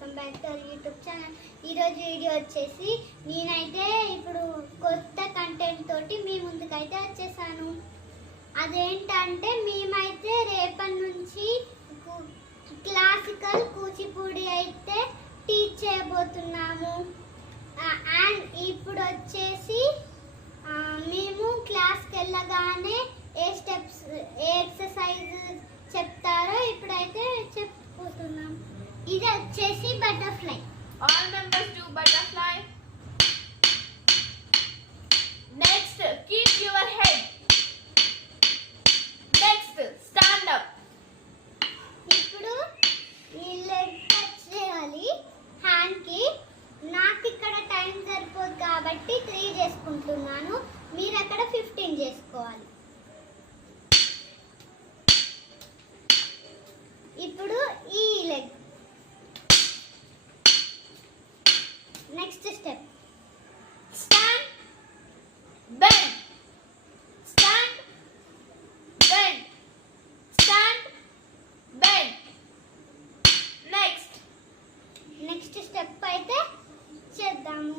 Welcome back to our YouTube channel. ఈరోజు video వచ్చేసి నేనైతే ఇప్పుడు కొత్త కంటెంట్ తోటి మీ ముందుకైతే వచ్చేసాను. అదేంటంటే మేమైతే రేపటి నుంచి క్లాసికల్ కూచిపూడి అయితే టీచ్ చేయబోతున్నాము. అండ్ ఇప్పుడు వచ్చేసి మేము క్లాస్కి వెళ్ళగానే ఏ స్టెప్స్ ఏ ఎక్సర్సైజ్ చెప్తారో ఇప్పుడైతే చెప్పుకుంటున్నాం. ఇది వచ్చేసి butterfly. All members do butterfly. Next, keep your head. Next, stand up. ఇప్పుడు ఈ లెగ్ టచ్ చేయాలి హ్యాండ్ కి. నాకు ఇక్కడ టైం సరిపోదు కాబట్టి 3 చేసుకుంటున్నాను. మీరు అక్కడ 15 చేసుకోవాలి. ఇప్పుడు ఈ leg. Next step Stand, bend. Stand, bend. Stand, bend. Next, next step అయితే చేద్దాము.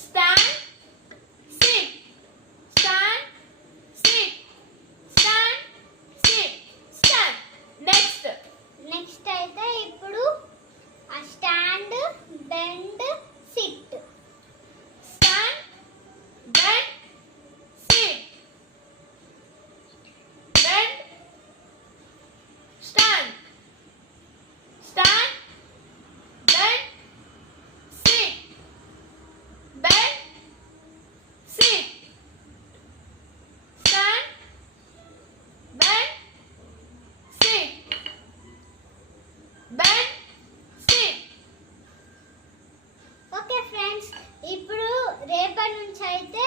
stand, sit. Stand, sit. Stand, sit. Stand. Next, next అయితే ఇప్పుడు ఆ stand bend SIT. stand, bend, sit. Bend, stand. Stand, bend, sit. Bend, sit. Stand, bend, sit. Bend, sit. Okay friends, ఇప్పుడు రేపటి నుంచి అయితే